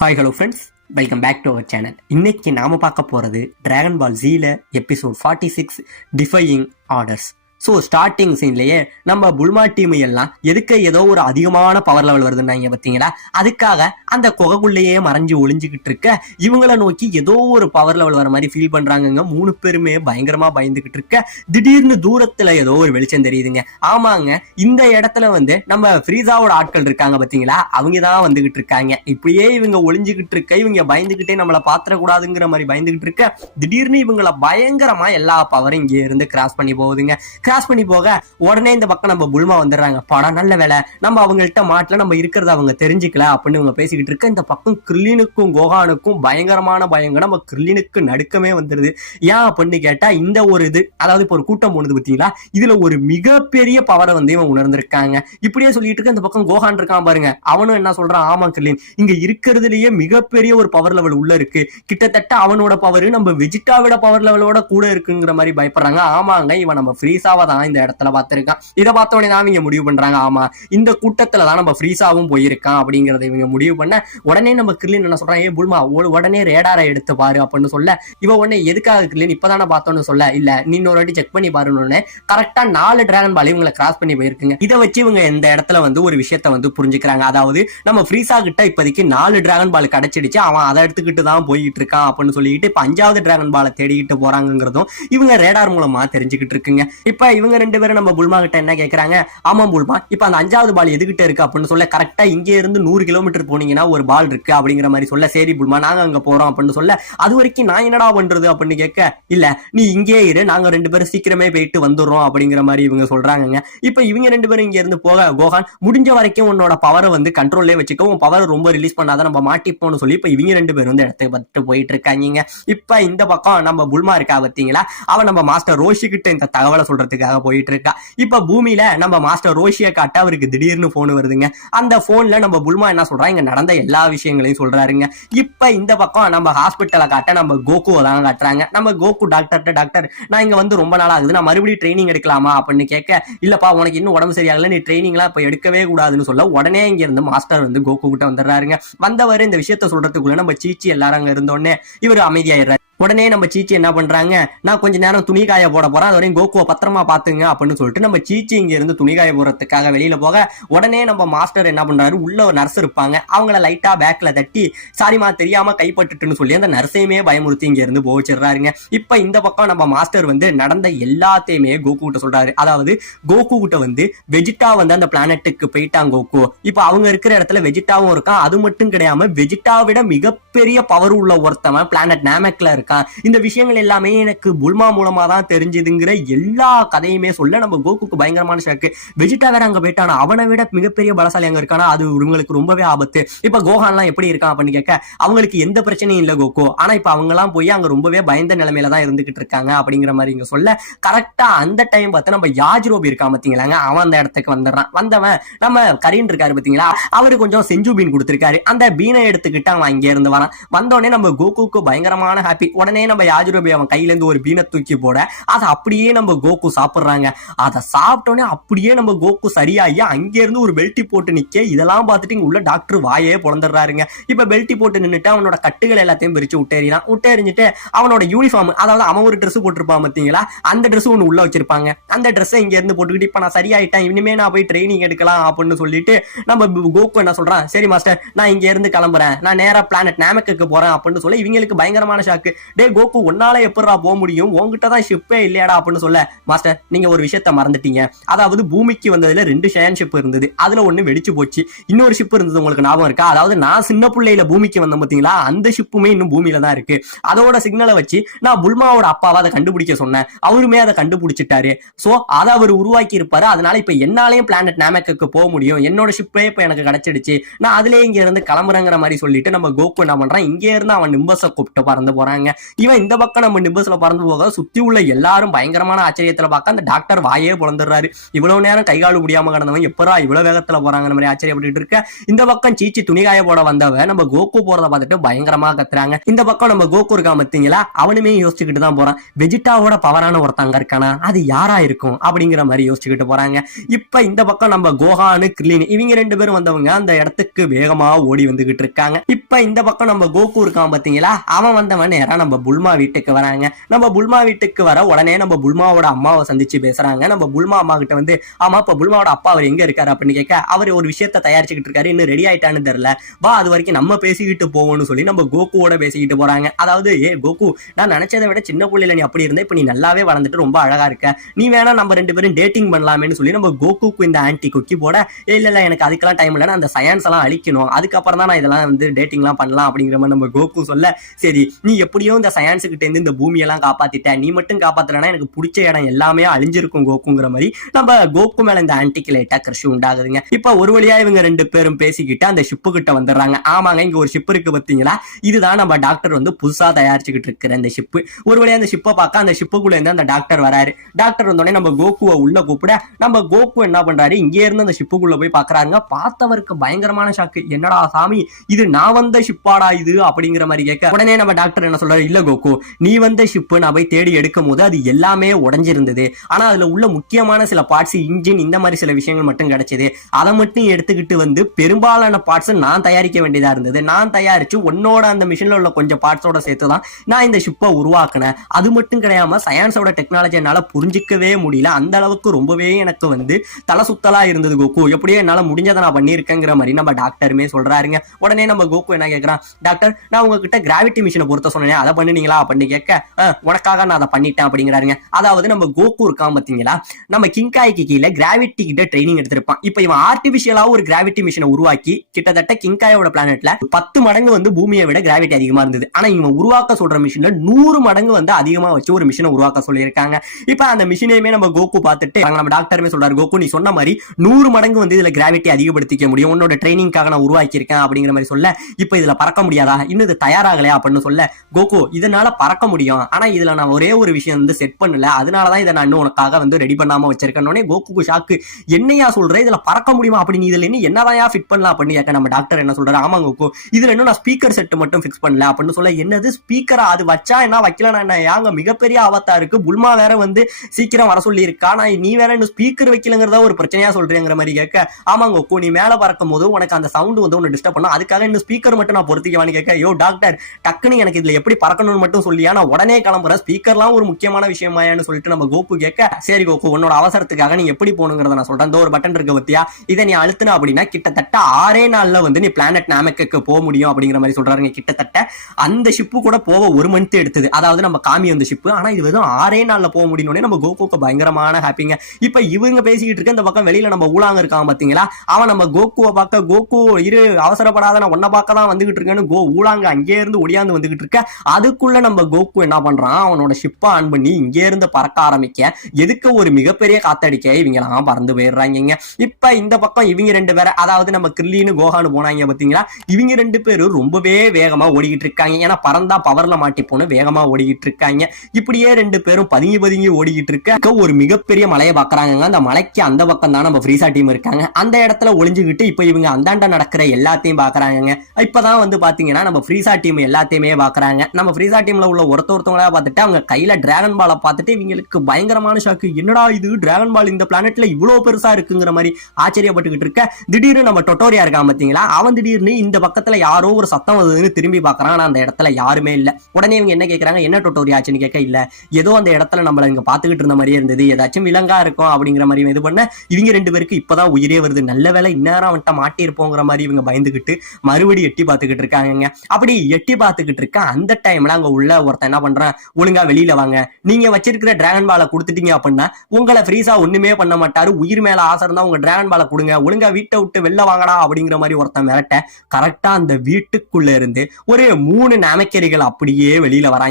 Hi hello friends, welcome back to our channel. இன்னைக்கு நாம பார்க்க போறது டிராகன் பால் ஜீல episode 46 defying orders. So starting சீன்லயே நம்ம புல்மா டீம் எல்லாம் எதுக்கு ஏதோ ஒரு அதிகமான பவர் லெவல் வருதுன்னாங்க பார்த்தீங்களா, அதுக்காக அந்த குகைக்குள்ளேயே மறைஞ்சு ஒளிஞ்சுக்கிட்டு இருக்க இவங்கள நோக்கி ஏதோ ஒரு பவர் லெவல் வர மாதிரி ஃபீல் பண்றாங்க. 3 பேருமே பயங்கரமா பயந்துகிட்டு இருக்க திடீர்னு தூரத்துல ஏதோ ஒரு வெளிச்சம் தெரியுதுங்க. ஆமாங்க, இந்த இடத்துல நம்ம ஃப்ரீசாவோட ஆட்கள் இருக்காங்க பார்த்தீங்களா, அவங்க தான் வந்துகிட்டு இருக்காங்க. இப்படியே இவங்க ஒளிஞ்சுகிட்டு இருக்க, இவங்க பயந்துகிட்டே நம்மளை பாத்திரக்கூடாதுங்கிற மாதிரி பயந்துகிட்டு இருக்க திடீர்னு இவங்களை பயங்கரமா எல்லா பவரும் இங்கே இருந்து கிராஸ் பண்ணி போகுதுங்க. கிராஸ் பண்ணி போக உடனே இந்த பக்கம் நம்ம புல்மா வந்துடுறாங்க. படம் நல்ல வேலை, நம்ம அவங்கள்ட்ட மாட்டில நம்ம இருக்கிறத அவங்க தெரிஞ்சுக்கல அப்படின்னு இவங்க பேசிக்கிட்டு இருக்க இந்த பக்கம் கிர்லினுக்கும் கோகானுக்கும் பயங்கரமான பயங்கரம். நம்ம கிர்லினுக்கு நடுக்கமே வந்துருது. ஏன் அப்படின்னு கேட்டா, இந்த ஒரு இது, அதாவது இப்போ ஒரு கூட்டம் போனது பார்த்தீங்களா, இதுல ஒரு மிகப்பெரிய பவரை இவன் உணர்ந்திருக்காங்க. இப்படியே சொல்லிட்டு இருக்க இந்த பக்கம் கோகான் இருக்கான் பாருங்க, அவனும் என்ன சொல்றான், ஆமா கிர்லின், இங்க இருக்கிறதுலயே மிகப்பெரிய ஒரு பவர் லெவல் உள்ள இருக்கு, கிட்டத்தட்ட அவனோட பவர் நம்ம வெஜிடாவோட பவர் லெவலோட கூட இருக்குங்கிற மாதிரி பயப்படுறாங்க. ஆமாங்க, இவன் நம்ம ஃப்ரீசாவை தான் இந்த இடத்துல பார்த்திருக்கான். இதை பார்த்தோடனே தான் இவங்க முடிவு பண்றாங்க, ஆமா இந்த கூட்டத்துல தான் நம்ம ஃப்ரீசாவும் போயிருக்கான் அப்படிங்கறத இவங்க முடிவு பண்ண உடனே நம்ம கிர்லின் என்ன சொல்றான், ஏ புல்மா உடனே ரேடாரை எடுத்து பாரு அப்படின்னு சொல்ல, இவ உடனே எதுக்காக கிர்லின் இப்பதானே பார்த்தோன்னு சொல்ல, இல்ல நீ இன்னொரு வாட்டி செக் பண்ணி பாருன்னு கரெக்டா 4 டிராகன் பால் இவங்களை கிராஸ் பண்ணி போயிருக்குங்க. இதை வச்சு இவங்க இந்த இடத்துல ஒரு விஷயத்த புரிஞ்சுக்கிறாங்க. அதாவது நம்ம ஃப்ரீசா கிட்ட இப்போதைக்கு 4 டிராகன் பால் கிடைச்சிடுச்சு, அவன் அதை எடுத்துக்கிட்டு தான் போயிட்டு இருக்கான் அப்படின்னு சொல்லிட்டு இப்ப 5வது டிராகன் பாலை தேடிக்கிட்டு போறாங்கிறதும் இவங்க ரேடார் மூலமா தெரிஞ்சுக்கிட்டு இருக்குங்க. இப்ப இவங்க 2 பேரும் நம்ம புல்மா கிட்ட என்ன கேக்குறாங்க, ஆமா புல்மா, இப்ப அந்த 5வது பால் எதுகிட்ட இருக்கு அப்படின்னு சொல்ல, கரெக்டா இங்க இருந்து 100 கிலோமீட்டர் போனீங்கன்னா ஒரு பால் இருக்கு அப்படிங்கிற மாதிரி சொல்ல, சரி புல்மா நாங்க அங்க போறோம் அப்படின்னு சொல்ல, அது வரைக்கும் நான் என்னடா பண்றது அப்படின்னு கேட்க, இல்ல நீ இங்கே இரு, நாங்க 2 பேரும் சீக்கிரமே போயிட்டு வந்துடுறோம் அப்படிங்கிற மாதிரி இவங்க சொல்றாங்க. இப்ப இவங்க 2 பேரும் இங்க இருந்து போக, கோகான் முடிஞ்ச வரைக்கும் உன்னோட பவரை கண்ட்ரோல்லே வச்சுக்க, உன் பவர் ரொம்ப ரிலீஸ் பண்ணாதான் நம்ம மாட்டிப்போம்னு சொல்லி இப்ப இவங்க 2 பேரும் இடத்துக்கு பார்த்துட்டு போயிட்டு இருக்காங்க. இப்ப இந்த பக்கம் நம்ம புல்மா இருக்கா பார்த்தீங்களா, அவன் நம்ம மாஸ்டர் ரோஷி கிட்ட இந்த தகவலை சொல்றதுக்காக போயிட்டு இருக்கா. இப்ப பூமியில நம்ம மாஸ்டர் ரோஷியை காட்ட அவருக்கு திடீர்னு போன் வருதுங்க. அந்த போன்ல நம்ம புல்மா என்ன சொல்றாங்க, இங்க நடந்த எல்லா விஷயங்களையும் சொல்றாருங்க. இப்ப இந்த பக்கம் நம்ம ஹாஸ்பிட்டலை காட்ட நம்ம கோகுவை தான் காட்டுறாங்க. நம்ம கோகு டாக்டர் நான் இங்க ரொம்ப நாள் ஆகுது, நான் மறுபடியும் ட்ரைனிங் எடுக்கலாமா அப்படின்னு கேட்க, இல்லப்பா உனக்கு இன்னும் உடம்பு சரியாகல, நீ ட்ரைனிங் எல்லாம் இப்ப எடுக்கவே கூடாதுன்னு சொல்ல, உடனே இங்க இருந்து மாஸ்டர் கோகு கிட்ட வந்துடுறாருங்க. வந்தவர் இந்த விஷயத்த சொல்றதுக்குள்ள நம்ம சீச்சி எல்லாரும் அங்க இருந்தோடனே இவர் அமைதியாயிடுறாரு. உடனே நம்ம சீச்சி என்ன பண்றாங்க, நான் கொஞ்ச நேரம் துணி காய போட போறேன், அது வரையும் கோகுவை பத்திரமா பாத்துங்க அப்படின்னு சொல்லிட்டு நம்ம சீச்சி இங்க இருந்து துணி காய போறதுக்காக வெளியில போக, உடனே நம்ம மாஸ்டர் என்ன பண்றாரு, உள்ள ஒரு நர்ஸ் இருப்பாங்க, அவங்கள லைட்டா பேக்ல தட்டி சாரிமா தெரியாம கைப்பட்டுட்டுன்னு சொல்லி அந்த நர்ஸையுமே பயமுறுத்தி இங்க இருந்து போச்சிடுறாருங்க. இப்ப இந்த பக்கம் நம்ம மாஸ்டர் நடந்த எல்லாத்தையுமே கோகு கிட்ட சொல்றாரு. அதாவது கோகு கிட்ட வெஜிடா அந்த பிளானட்டுக்கு போயிட்டாங்க கோகு, இப்ப அவங்க இருக்கிற இடத்துல வெஜிடாவும் இருக்கான். அது மட்டும் கிடையாம வெஜிடாவிட மிகப்பெரிய பவர் உள்ள ஒருத்தவன் பிளானட் நாமெக்ல இருக்கான். இந்த விஷயங்கள் எல்லாமே எனக்கு புல்மா மூலமா தான் தெரிஞ்சதுங்கிற எல்லா கதையுமே சொல்ல நம்ம கோகுக்கு பயங்கரமான ஷாக்கு. வெஜிடா வேற அங்க போயிட்டானா, அவனை விட மிகப்பெரிய பலசாலி அங்க இருக்கானா, அது இவங்களுக்கு ரொம்பவே ஆபத்து. இப்ப கோகான்லாம் எப்படி இருக்கான் அப்படின்னு கேட்க, அவங்களுக்கு எந்த பிரச்சனையும் இல்ல கோகு, ஆனா இப்ப அவங்க எல்லாம் போய் அங்க ரொம்பவே பயந்த நிலைமையில தான் இருந்துகிட்டு இருக்காங்க அப்படிங்கிற மாதிரி இங்க சொல்ல, கரெக்டா அந்த டைம் பார்த்து நம்ம யாஜ்ரோபி இருக்கான் பாத்தீங்களாங்க, அவன் அந்த இடத்துக்கு வந்துடுறான். வந்தவன் நம்ம கரீன் இருக்காரு பாத்தீங்களா, அவரு கொஞ்சம் செஞ்சு பீன் கொடுத்திருக்காரு. அந்த பீனை எடுத்துக்கிட்டு அவன் இங்க இருந்து வரான். வந்தோடனே நம்ம கோகுக்கு பயங்கரமான ஹாப்பி. உடனே நம்ம யாஜ்ரோபி அவன் கையில இருந்து ஒரு பீனை தூக்கி போட, அதை அப்படியே நம்ம கோகு சாப்பிடுறாங்க. அதை சாப்பிட்டோன்னே அப்படியே நம்ம கோகு சரியாகி அங்க இருந்து ஒரு பெல்ட்டி போட்டு நிக்க, இதெல்லாம் பார்த்துட்டு இங்க உள்ள டாக்டர் வாயே பொழந்துடுறாருங்க. இப்ப பெல்ட்டி போட்டு நின்றுட்டு அவனோட கட்டுகள் எல்லாத்தையும் பிரிச்சு விட்டேறிஞ்சிட்டு அவனோட யூனிஃபார்ம், அதாவது அவன் ஒரு ட்ரெஸ் போட்டிருப்பான் பாத்தீங்களா, அந்த ட்ரெஸ் ஒண்ணு உள்ள வச்சிருப்பாங்க. அந்த ட்ரெஸ்ஸை இங்க இருந்து போட்டுக்கிட்டு இப்ப நான் சரியாயிட்டேன், இனிமே நான் போய் ட்ரைனிங் எடுக்கலாம் அப்படின்னு சொல்லிட்டு நம்ம கோகு என்ன சொல்றான், சரி மாஸ்டர் நான் இங்க இருந்து கிளம்புறேன், நான் நேரா பிளானட் நாமெக்கு போறேன் அப்படின்னு சொல்ல, இவங்களுக்கு பயங்கரமான ஷாக்கு. டே கோகு உன்னால எப்படா போக முடியும், உங்ககிட்ட தான் ஷிப்பே இல்லையாடா அப்படின்னு சொல்ல, மாஸ்டர் நீங்க ஒரு விஷயத்த மறந்துட்டீங்க, அதாவது பூமிக்கு வந்ததுல 2 ஷயன் ஷிப் இருந்தது, அதுல ஒண்ணு வெடிச்சு போச்சு, இன்னொரு ஷிப் இருந்தது உங்களுக்கு ஞாபகம் இருக்கா, அதாவது நான் சின்ன பிள்ளையில பூமிக்கு வந்தேன் பாத்தீங்களா, அந்த ஷிப்புமே இன்னும் பூமியில தான் இருக்கு, அதோட சிக்னலை வச்சு நான் புல்மாவோட அப்பாவை அதை கண்டுபிடிக்க சொன்னேன், அவருமே அதை கண்டுபிடிச்சிட்டாரு, சோ அதை அவர் உருவாக்கி இருப்பாரு, அதனால இப்ப என்னாலையும் பிளானட் நாமெக்கு போக முடியும், என்னோட ஷிப்பே இப்ப எனக்கு கிடைச்சிடுச்சு, நான் அதுலயே இங்க இருந்து கிளம்புறேங்கிற மாதிரி சொல்லிட்டு நம்ம கோகு என்ன பண்றான், இங்க இருந்து அவன் நிம்பஸை கூப்பிட்டு பறந்து போறாங்க. இவன் இந்த பக்கம் நம்ம நிபஸ்ல பறந்து போக சுத்தி உள்ள எல்லாரும் பயங்கரமான ஆச்சரியத்துல பார்க்க அந்த டாக்டர் வாயே புலந்துடுறாரு. இவ்வளவு நேரம் கைகாலு முடியாம கிடந்தவன் எப்பரா இவ்வளவு வேகத்துல போறாங்க மாதிரி ஆச்சரியப்பட்டு இருக்க. இந்த பக்கம் சீச்சி துணிகாய போட வந்தவ நம்ம கோகு போறத பார்த்துட்டு பயங்கரமா கத்துறாங்க. இந்த பக்கம் நம்ம கோகு இருக்கா பாத்தீங்களா, அவனுமே யோசிச்சுக்கிட்டு தான் போறான். வெஜிடாவோட பவரான ஒருத்தங்க இருக்கானா, அது யாரா இருக்கும் அப்படிங்கிற மாதிரி யோசிச்சுக்கிட்டு போறாங்க. இப்ப இந்த பக்கம் நம்ம கோஹானு கிர்லின் இவங்க 2 பேரும் வந்தவங்க அந்த இடத்துக்கு வேகமா ஓடி வந்துகிட்டு இருக்காங்க. இப்ப இந்த பக்கம் நம்ம கோகு இருக்கான் பாத்தீங்களா, அவன் வந்தவன் நேரா நம்ம புல்மா வீட்டுக்கு வராங்க. நம்ம புல்மா வீட்டுக்கு வர உடனே நம்ம புல்மாவோட அம்மாவை சந்திச்சு பேசுறாங்க. நம்ம புல்மா அம்மா கிட்ட வந்து, ஆமா இப்ப புல்மாவோட அப்பா அவர் எங்க இருக்காரு அப்படின்னு கேட்க, அவர் ஒரு விஷயத்த தயாரிச்சுக்கிட்டு இருக்காரு, இன்னும் ரெடி ஆயிட்டான்னு தெரியல, வா அது வரைக்கும் நம்ம பேசிக்கிட்டு போவோம்னு சொல்லி நம்ம கோகுவோட பேசிக்கிட்டு போறாங்க. அதாவது ஏ கோகு, நான் நினைச்சதை விட சின்ன புள்ளையில நீ அப்படி இருந்த, இப்ப நீ நல்லாவே வளர்ந்துட்டு ரொம்ப அழகா இருக்க, நீ வேணா நம்ம 2 பேரும் டேட்டிங் பண்ணலாமேன்னு சொல்லி நம்ம கோகுக்கு இந்த ஆன்டி குக்கி போட, இல்ல எனக்கு அதுக்கெல்லாம் டைம் இல்ல, அந்த சயின்ஸ் எல்லாம் அழிக்கணும், அதுக்கப்புறம் தான் நான் இதெல்லாம் வந்து டேட்டிங் எல்லாம் பண்ணலாம் அப்படிங்கிற மாதிரி நம்ம கோகு சொல்ல, சரி நீ எப்படியோ இந்த சயின்ஸ் கிட்ட இருந்து இந்த பூமியெல்லாம் காப்பாத்திட்ட, நீ மட்டும் காப்பாத்தலன்னா எனக்கு பிடிச்ச இடம் எல்லாமே அழிஞ்சிருக்கும் கோகுங்கிற மாதிரி நம்ம கோகு மேல இந்த ஆன்டிக்கு லைட்டா கிருஷி உண்டாகுதுங்க. இப்ப ஒரு வழியா இவங்க 2 பேரும் பேசிக்கிட்டு அந்த ஷிப்பு கிட்ட வந்துடுறாங்க. ஆமாங்க, இங்க ஒரு ஷிப் இருக்கு பாத்தீங்களா, இதுதான் நம்ம டாக்டர் வந்து புதுசா தயாரிச்சுக்கிட்டு இருக்கிற இந்த ஷிப்பு. ஒரு வழியா அந்த ஷிப்பை பார்க்க அந்த ஷிப்புக்குள்ள இருந்து அந்த டாக்டர் வராரு. டாக்டர் வந்தோடனே நம்ம கோகுவை உள்ள கூப்பிட நம்ம கோகு என்ன பண்றாரு, இங்கே இருந்து அந்த ஷிப்புக்குள்ள போய் பாக்குறாங்க. பார்த்தவருக்கு பயங்கரமான ஷாக்கு, என்னடா சாமி இது நான் வந்த ஷிப்பாடா இது அப்படிங்கிற மாதிரி கேட்க, உடனே நம்ம டாக்டர் என்ன சொல்றாரு, இல்ல கோகு நீ வந்த ஷிப்பு நான் போய் தேடி எடுக்கும் போது அது எல்லாமே உடஞ்சிருந்தது, ஆனா அதுல உள்ள முக்கியமான சில பார்ட்ஸ் இன்ஜின் இந்த மாதிரி சில விஷயங்கள் மட்டும் கிடைச்சது, அதை மட்டும் எடுத்துக்கிட்டு வந்து பெரும்பாலான பார்ட்ஸ் நான் தயாரிக்க வேண்டியதா இருந்தது, நான் தயாரிச்சு உன்னோட அந்த மிஷின்ல உள்ள கொஞ்சம் பார்ட்ஸோட சேர்த்துதான் நான் இந்த ஷிப்பை உருவாக்குனேன், அது மட்டும் கிடையாம சயின்ஸோட டெக்னாலஜி என்னால புரிஞ்சிக்கவே முடியல, அந்த அளவுக்கு ரொம்பவே எனக்கு வந்து தலை சுத்தலா இருந்தது கோகு, எப்படியோ என்னால முடிஞ்சதை நான் பண்ணியிருக்கேங்கிற மாதிரி நம்ம டாக்டருமே சொல்றாருங்க. உடனே நம்ம கோகு என்ன கேட்கறான், டாக்டர் நான் உங்ககிட்ட கிராவிட்டி மிஷினை பொறுத்த சொன்னேன், அதை பண்ணினீங்களா அப்படின்னு கேட்க, உனக்காக நான் அதை பண்ணிட்டேன் அப்படிங்கிறாருங்க. அதாவது நம்ம கோகு இருக்கான் பாத்தீங்களா, நம்ம கிங்காய்க்கு கீழே கிராவிட்டி கிட்ட ட்ரைனிங் எடுத்திருப்பான். இப்ப இவன் ஆர்டிபிஷியலா ஒரு கிராவிட்டி மிஷினை உருவாக்கி கிட்டத்தட்ட கிங்காயோட பிளானட்ல 10 மடங்கு வந்து பூமியை விட கிராவிட்டி அதிகமா இருந்தது, ஆனா இவன் உருவாக்க சொல்ற மிஷின்ல 100 மடங்கு வந்து அதிகமா வச்சு ஒரு மிஷினை உருவாக்க சொல்லியிருக்காங்க. இப்ப அந்த மிஷினையுமே நம்ம கோகு பார்த்துட்டு நம்ம டாக்டருமே சொல்றாரு, கோகு நீ சொன்ன மாதிரி 100 மடங்கு வந்து இதுல கிராவிட்டி அதிகப்படுத்திக்க முடியும், உன்னோட ட்ரைனிங்காக நான் உருவாக்கி இருக்கேன் அப்படிங்கிற மாதிரி சொல்ல, இப்ப இதுல பறக்க முடியாதா, இன்னும் இது தயாராகலையா அப்படின்னு சொல்ல, கோகு இதனால பறக்க முடியும், ஆனா இதுல நான் ஒரே ஒரு விஷயம் வந்து செட் பண்ணல, அதனாலதான் இதை நான் இன்னும் உனக்காக வந்து ரெடி பண்ணாம வச்சிருக்கேன். கோகுக்கு ஷாக்கு, என்னையா சொல்ற இதுல பறக்க முடியுமா, அப்படி நீ இதுல இன்னும் என்னதான் ஃபிட் பண்ணலாம் அப்படின்னு கேட்க, நம்ம டாக்டர் என்ன சொல்றாரு, ஆமா கோகு இதுல இன்னும் நான் ஸ்பீக்கர் செட் மட்டும் ஃபிக்ஸ் பண்ணல அப்படின்னு சொல்ல, என்னது ஸ்பீக்கரா, அது வச்சா என்ன வைக்கல என்ன யாங்க மிகப்பெரிய ஆபத்தா இருக்கு, புல்மா வேற வந்து சீக்கிரம் வர சொல்லி இருக்கா, நான் நீ வேற இன்னும் ஸ்பீக்கர் வைக்கலங்கிறதா ஒரு பிரச்சனையா சொல்றேங்கிற மாதிரி கேட்க, ஆமாங்க கோகு நீ மேல பறக்கும் போது உனக்கு அந்த சவுண்ட் வந்து ஒன்னு டிஸ்டர்ப் பண்ணா, அதுக்காக இன்னும் ஸ்பீக்கர் மட்டும் நான் பொறுத்திக்கவான்னு கேட்க, யோ டாக்டர் டக்குன்னு எனக்கு இதுல எப்படி பறக்கணும்னு மட்டும் சொல்லியா, நான் உடனே கிளம்புறேன், ஸ்பீக்கர்லாம் ஒரு முக்கியமான விஷயமாயான்னு சொல்லிட்டு நம்ம கோகு கேட்க, சரி கோகு உன்னோட அவசரத்துக்காக நீ எப்படி போகணுங்கிறத நான் சொல்றேன், இந்த ஒரு பட்டன் இருக்கு பத்தியா, இதை நீ அழுத்தினா அப்படின்னா கிட்டத்தட்ட 6 நாள்ல வந்து நீ பிளானட் நாமெக்கு போக முடியும் அப்படிங்கிற மாதிரி சொல்றாங்க. கிட்டத்தட்ட அந்த ஷிப்பு கூட போக 1 மந்த் எடுத்தது, அதாவது நம்ம காமி அந்த ஷிப்பு, ஆனா இது வெறும் 6 நாள்ல போக முடியும். நம்ம கோகுக்கு பயங்கரமான ஹாப்பிங்க. இப்ப இவங்க பேசிக்கிட்டு இருக்க இந்த பக்கம் வெளியில நம்ம ஊலாங்க இருக்கான் பாத்தீங்களா, அவன் நம்ம கோகுவை பார்க்க, கோகு இரு அவசரப்படாத நான் உன்ன பார்க்க தான் வந்துகிட்டு இருக்கேன்னு ஊலாங்க அங்கே இருந்து ஒடியாந்து வந்துகிட்டு இருக்க, அதுக்குள்ள நம்ம கோகு என்ன பண்றான், அவனோட ஷிப்பை ஆன் பண்ணி இங்கே இருந்து பறக்க ஆரம்பிக்க, எதுக்கு ஒரு மிகப்பெரிய காத்தடிக்க இவங்க எல்லாம் பறந்து போயிடுறாங்க. இப்ப இந்த பக்கம் இவங்க 2 பேரை, அதாவது நம்ம கிர்லின்னு கோஹானு போனாங்க பாத்தீங்களா, இவங்க 2 பேரும் ரொம்பவே வேகமா ஓடிக்கிட்டு இருக்காங்க, ஏன்னா பறந்தா பவர்ல மாட்டி போன வேகமா ஓடிக்கிட்டு இருக்காங்க. இப்படியே 2 பேரும் பதுங்கி ஓடிக்கிட்டு இருக்க ஒரு மிகப்பெரிய மலையை பாக்குறாங்க. அந்த மலைக்கு அந்த பக்கம் தான் நம்ம ஃப்ரீசா டீம் இருக்காங்க, அந்த இடத்துல ஒளிஞ்சுக்கிட்டு இப்ப இவங்க அந்தாண்ட நடக்கிற எல்லாத்தையும் பாக்குறாங்க. இப்பதான் வந்து பாத்தீங்கன்னா நம்ம ஃப்ரீசா டீம் எல்லாத்தையுமே பாக்குறாங்க. நம்ம ஃப்ரீசா டீம்ல உள்ள ஒருத்தவங்களா பார்த்துட்டு அவங்க கையில டிராகன் பாலை பார்த்துட்டு இவங்களுக்கு பயங்கரமான ஷாக்கு, என்னடா இது டிராகன் பால் இந்த பிளானட்ல இவ்வளவு பெருசா இருக்குங்கிற மாதிரி ஆச்சரியப்பட்டுக்கிட்டு இருக்க, திடீர்னு நம்ம டொட்டோரியா இருக்கான் பாத்தீங்களா, அவன் திடீர்னு இந்த பக்கத்துல யாரோ ஒரு சத்தம் வருதுன்னு திரும்பி பாக்குறான், ஆனா அந்த இடத்துல யாருமே இல்ல. உடனே இவங்க என்ன கேட்கறாங்க, என்ன டொட்டோரியா ஆச்சுன்னு கேட்க, இல்ல ஏதோ அந்த இடத்துல நம்மள இங்க பாத்துக்கிட்டு இருந்த மாதிரியே இருந்தது, ஏதாச்சும் விலங்கா இருக்கும் அப்படிங்கிற மாதிரி இது பண்ண, இவங்க 2 பேருக்கு இப்பதான் உயிரே வருது, நல்ல வேலை இந்நேரம் அவன்கிட்ட மாட்டி இருப்போங்கிற மாதிரி இவங்க பயந்துகிட்டு மறுபடியும் எட்டி பார்த்துக்கிட்டு இருக்காங்க. அப்படி எட்டி பார்த்துக்கிட்டு இருக்க அந்த டைம்ல அங்க உள்ள ஒருத்தன் என்ன பண்றான், ஒழுங்கா வெளியில வாங்க, நீங்க வச்சிருக்கிற டிராகன் பாலை கொடுத்துட்டீங்க அப்படின்னா உங்களை ஃப்ரீஸா ஒண்ணுமே பண்ண மாட்டாரு, உயிர் மேல ஆசை இருந்தா உங்க டிராகன் பாலை கொடுங்க, ஒழுங்கா வீட்டை விட்டு வெளில வாங்கடா அப்படிங்கிற மாதிரி ஒருத்தன் மிரட்ட, கரெக்டா அந்த வீட்டுக்குள்ள இருந்து ஒரு 3 நாமக்கரிகள் அப்படியே வெளியில வராங்க.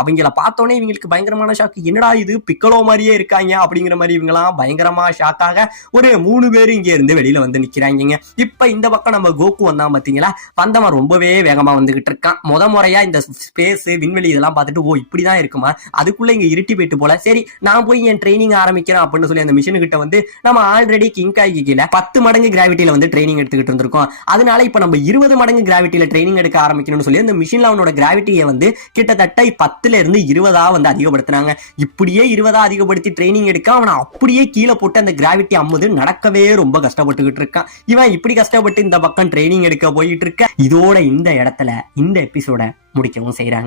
அவங்கள பார்த்தோன்னே இவங்களுக்கு பயங்கரமான ஷாக்கு, என்னடா இது பிக்கலோ மாதிரியே இருக்காங்க அப்படிங்கிற மாதிரி இவங்கலாம் பயங்கரமா ஷாக்காக ஒரு 3 பேர் இங்க இருந்து வெளியில வந்து நிக்கிறாங்க. இப்ப இந்த பக்கம் நம்ம கோகு வந்தான் பாத்தீங்களா, வந்தவன் ரொம்பவே வேகமா வந்துகிட்டு இருக்கான். முறையா இந்த ஸ்பேஸ் விண்வெளி இதெல்லாம் பார்த்துட்டு ஓ இப்படிதான் இருக்குமா, அதுக்குள்ள இங்க இருட்டி போயிட்டு போல, சரி நான் போய் என் ட்ரைனிங் ஆரம்பிக்கிறேன் அப்படின்னு சொல்லி அந்த மிஷின் கிட்ட வந்து நம்ம ஆல்ரெடி கிங்காய்க்கு கீழே 10 மடங்கு கிராவிட்டியில வந்து ட்ரைனிங் எடுத்துக்கிட்டு இருந்திருக்கோம். அதனால இப்ப நம்ம 20 மடங்கு கிராவிட்டியில ட்ரைனிங் எடுக்க ஆரம்பிக்கணும்னு சொல்லி அந்த மிஷின்ல அவனோட கிராவிட்டியை வந்து கிட்டத்தட்ட 10ல இருந்து 20 வந்து அதிகப்படுத்தினாங்க. இப்படியே 20 அதிகப்படுத்தி ட்ரைனிங் எடுக்க அவனை அப்படியே கீழே போட்டு அந்த கிராவிட்டி அம்முது நடக்கவே ரொம்ப கஷ்டப்பட்டுக்கிட்டு இருக்கான். இவன் இப்படி கஷ்டப்பட்டு இந்த பக்கம் ட்ரைனிங் எடுக்க போயிட்டு இருக்க. இதோட இந்த இடத்துல இந்த எபிசோட முடிக்கவும் செய்யறாங்க.